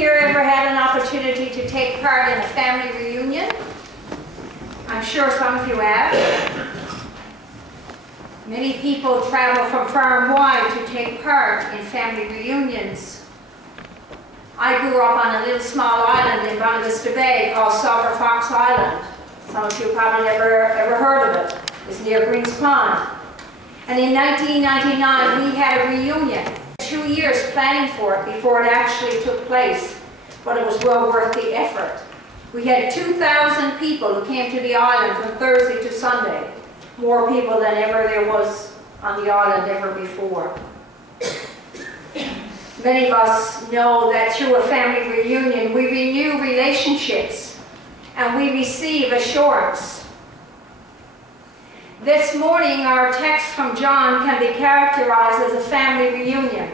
here ever had an opportunity to take part in a family reunion? I'm sure some of you have. Many people travel from far and wide to take part in family reunions. I grew up on a little small island in Buena Vista Bay called Silver Fox Island. Some of you probably never ever heard of it. It's near Greens Pond. And in 1999, we had a reunion. 2 years planning for it before it actually took place, but it was well worth the effort. We had 2,000 people who came to the island from Thursday to Sunday. More people than ever there was on the island ever before. Many of us know that through a family reunion, we renew relationships and we receive assurance. This morning, our text from John can be characterized as a family reunion.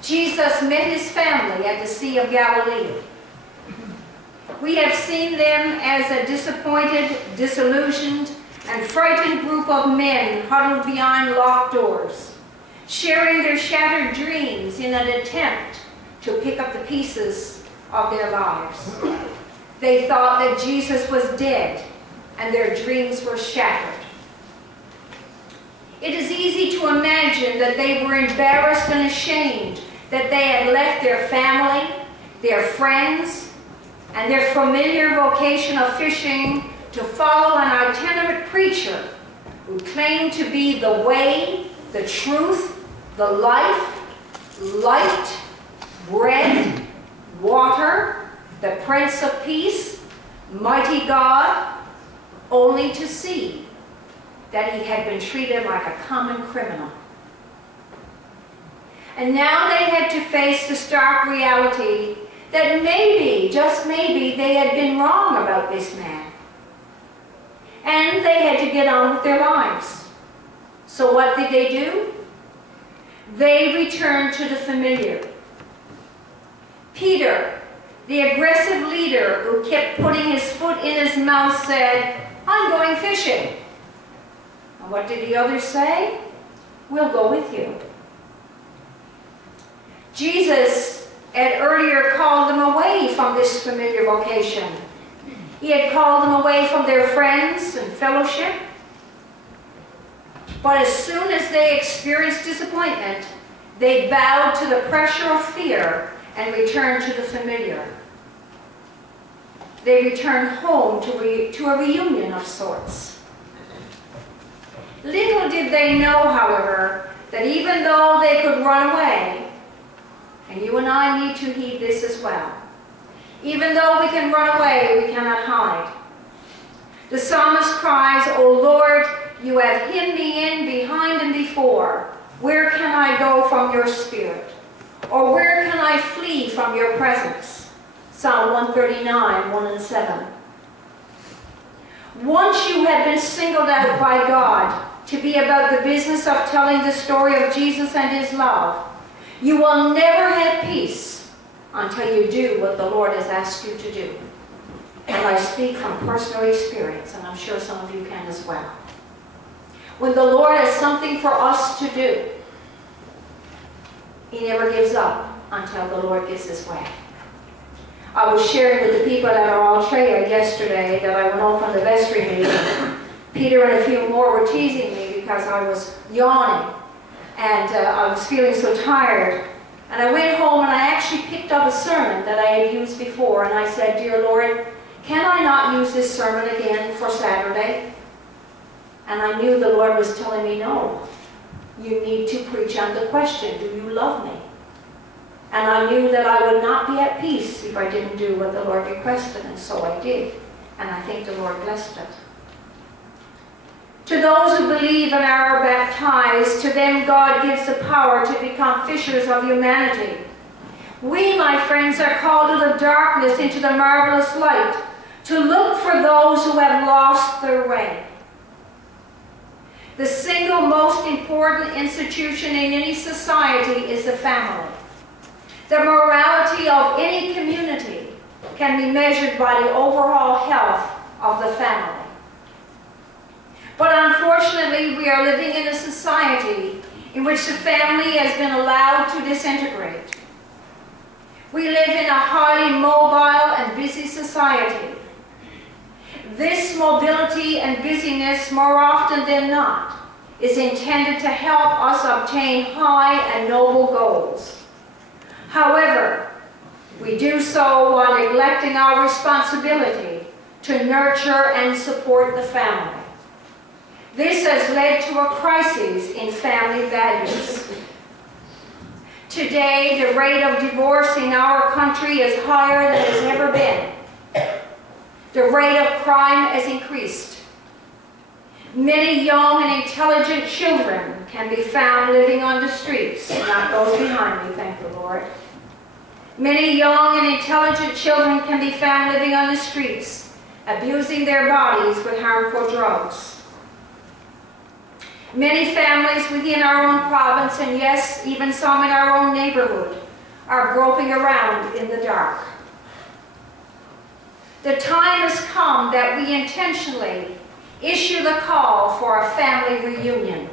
Jesus met his family at the Sea of Galilee. We have seen them as a disappointed, disillusioned, and frightened group of men huddled behind locked doors, sharing their shattered dreams in an attempt to pick up the pieces of their lives. They thought that Jesus was dead, and their dreams were shattered. It is easy to imagine that they were embarrassed and ashamed that they had left their family, their friends, and their familiar vocation of fishing to follow an itinerant preacher who claimed to be the way, the truth, the life, light, bread, water, the Prince of Peace, mighty God, only to see that he had been treated like a common criminal. And now they had to face the stark reality that maybe, just maybe, they had been wrong about this man. And they had to get on with their lives. So what did they do? They returned to the familiar. Peter, the aggressive leader who kept putting his foot in his mouth, said, "I'm going fishing." And what did the others say? "We'll go with you." Jesus had earlier called them away from this familiar vocation. He had called them away from their friends and fellowship. But as soon as they experienced disappointment, they bowed to the pressure of fear and returned to the familiar. They returned home to a reunion of sorts. Little did they know, however, that even though they could run away, and you and I need to heed this as well, even though we can run away, we cannot hide. The psalmist cries, "O Lord, you have hemmed me in behind and before. Where can I go from your spirit? Or where can I flee from your presence?" Psalm 139, 1 and 7. Once you have been singled out by God to be about the business of telling the story of Jesus and his love, you will never have peace until you do what the Lord has asked you to do. And I speak from personal experience, and I'm sure some of you can as well. When the Lord has something for us to do, he never gives up until the Lord gets his way. I was sharing with the people at our Altrea yesterday that I went home from the vestry meeting. Peter and a few more were teasing me because I was yawning. And I was feeling so tired. And I went home and I actually picked up a sermon that I had used before. And I said, "Dear Lord, can I not use this sermon again for Saturday?" And I knew the Lord was telling me, "No, you need to preach on the question, do you love me?" And I knew that I would not be at peace if I didn't do what the Lord requested. And so I did. And I think the Lord blessed it. To those who believe and are baptized, to them God gives the power to become fishers of humanity. We, my friends, are called out of darkness into the marvelous light to look for those who have lost their way. The single most important institution in any society is the family. The morality of any community can be measured by the overall health of the family. But unfortunately, we are living in a society in which the family has been allowed to disintegrate. We live in a highly mobile and busy society. This mobility and busyness, more often than not, is intended to help us obtain high and noble goals. However, we do so while neglecting our responsibility to nurture and support the family. This has led to a crisis in family values. Today, the rate of divorce in our country is higher than it's ever been. The rate of crime has increased. Many young and intelligent children can be found living on the streets. Not those behind me, thank the Lord. Many young and intelligent children can be found living on the streets, abusing their bodies with harmful drugs. Many families within our own province, and yes, even some in our own neighborhood, are groping around in the dark. The time has come that we intentionally issue the call for a family reunion.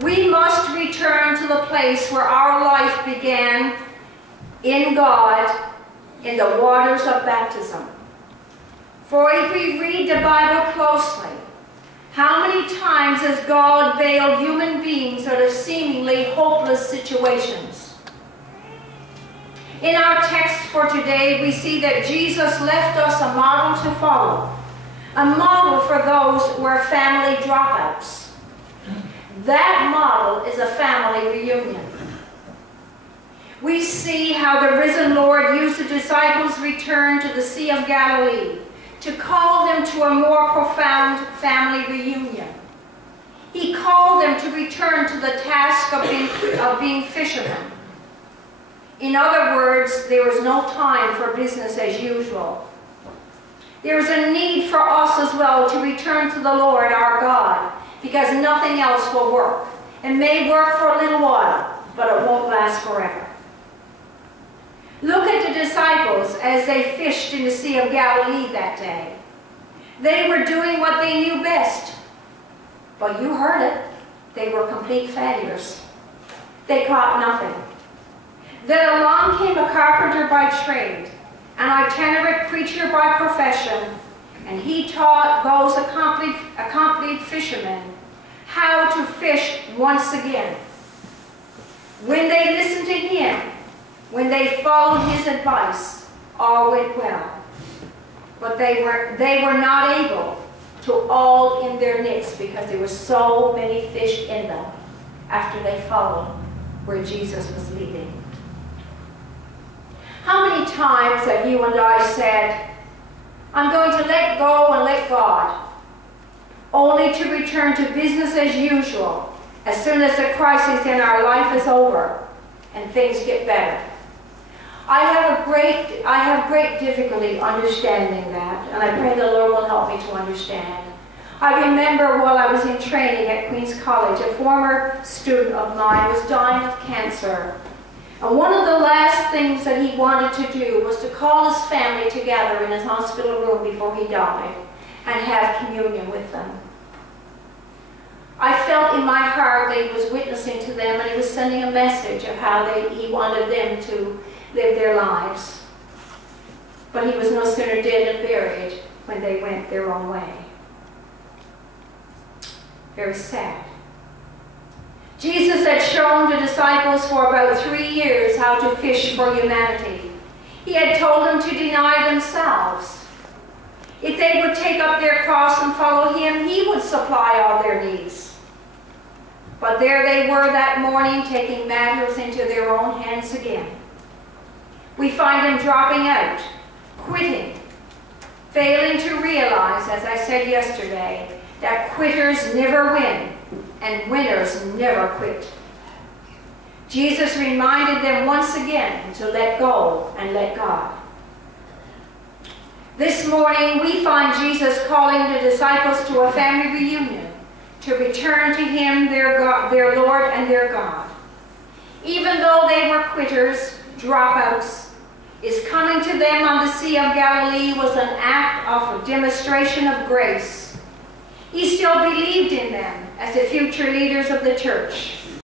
We must return to the place where our life began in God, in the waters of baptism. For if we read the Bible closely, how many times has God bailed human beings out of seemingly hopeless situations? In our text for today, we see that Jesus left us a model to follow, a model for those who are family dropouts. That model is a family reunion. We see how the risen Lord used the disciples' return to the Sea of Galilee to call them to a more profound family reunion. He called them to return to the task of being fishermen. In other words, there was no time for business as usual. There is a need for us as well to return to the Lord our God, because nothing else will work. It may work for a little while, but it won't last forever. Look at the disciples as they fished in the Sea of Galilee that day. They were doing what they knew best. But you heard it. They were complete failures. They caught nothing. Then along came a carpenter by trade, an itinerant preacher by profession, and he taught those accomplished fishermen how to fish once again. When they listened to him, when they followed his advice, all went well. But they were not able to all in their nets because there were so many fish in them after they followed where Jesus was leading. How many times have you and I said, I'm going to let go and let God, only to return to business as usual as soon as the crisis in our life is over and things get better? I have great difficulty understanding that, and I pray the Lord will help me to understand. I remember while I was in training at Queen's College, a former student of mine was dying of cancer. And one of the last things that he wanted to do was to call his family together in his hospital room before he died and have communion with them. I felt in my heart that he was witnessing to them and he was sending a message of how he wanted them to live their lives. But he was no sooner dead and buried when they went their own way. Very sad. Jesus had shown the disciples for about 3 years how to fish for humanity. He had told them to deny themselves. If they would take up their cross and follow him, he would supply all their needs. But there they were that morning, taking matters into their own hands again. We find them dropping out, quitting, failing to realize, as I said yesterday, that quitters never win and winners never quit. Jesus reminded them once again to let go and let God. This morning we find Jesus calling the disciples to a family reunion to return to him, their Lord and their God. Even though they were quitters, dropouts, his coming to them on the Sea of Galilee was an act of a demonstration of grace. He still believed in them as the future leaders of the church.